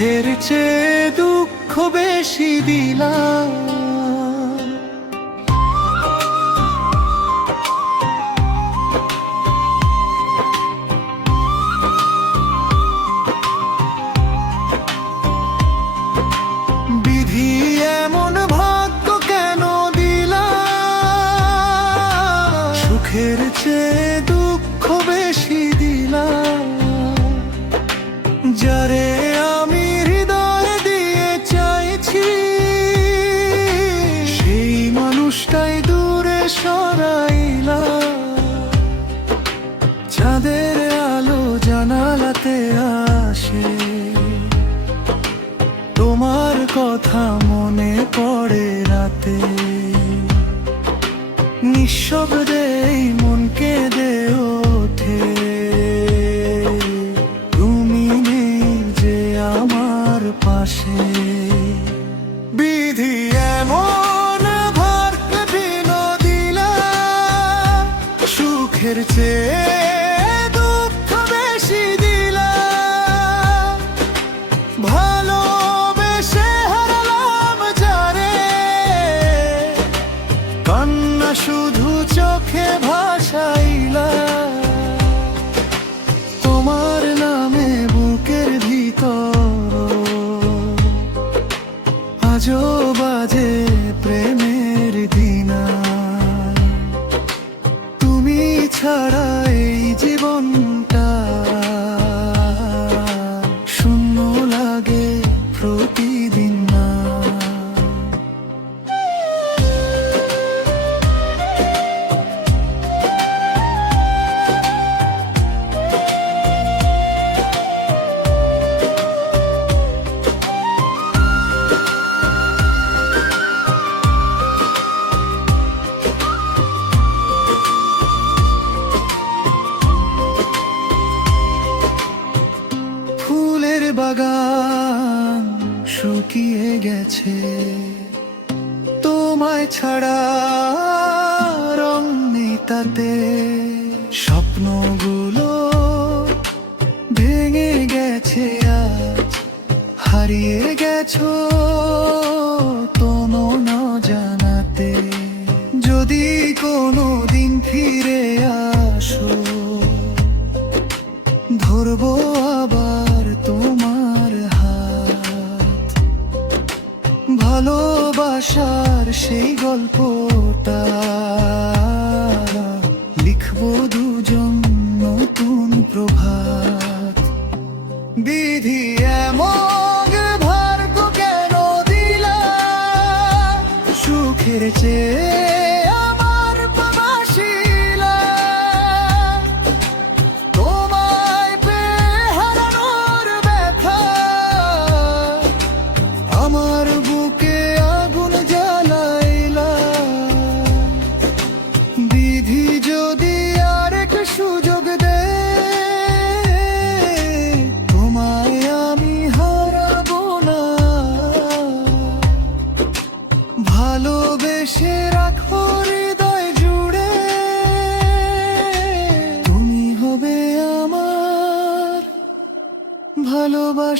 সুখের চেয়ে দুঃখ বেশি দিলাম। বিধি এমন ভাগ্য কেন দিলাম, সুখের চেয়ে দুঃখ বেশি দিলাম। যারে আমি হৃদয় দিয়ে চাইছি, সেই মানুষটাই দূরে সরাইলাম। চাঁদের আলো জানালাতে আসে, তোমার কথা মনে পড়ে রাতে। নিঃশব্দে মন কেঁদে ওঠে, তুমি নেই যে আমার পাশে। বিধি এমন ভার কঠিন দিলা, সুখের চেয়ে দুঃখ বেশি দিলা। ভালোবেসে হারালাম যারে, কান্না শুধু চোখে ভাসাইলা। তোমার নামে বুকের ভিতর আজও বাজে প্রেমের দিনা। তুমি ছাড়া এই জীবনটা শূন্য লাগে প্রতিদিন না। ফুলের বাগান শুকিয়ে গেছে, তোমায় ছাড়া রং নেই তাতে। স্বপ্নগুলো ভেঙে গেছে আজ, হারিয়ে গেছো কোনো না জানাতে। যদি কোনো দিন ফিরে আসো, ধরবো আবার তোমার হাত। ভালোবাসার সেই গল্পটা লিখবো দুজন নতুন প্রভাত। বিধি এমন ভাগ্য কেন দিলা, সুখের চেয়ে আমার প্রবাসীলা। তোমায় পেয়ে হারানোর ব্যথা আমার বুকে আগুন জ্বালাইলা। বিধি যদি আরেক সুযোগ দে, তোমায় আমি হারাবো না। ভালোবেসে রাখো হৃদয় জুড়ে, তুমি হবে আমার ভালোবাসা।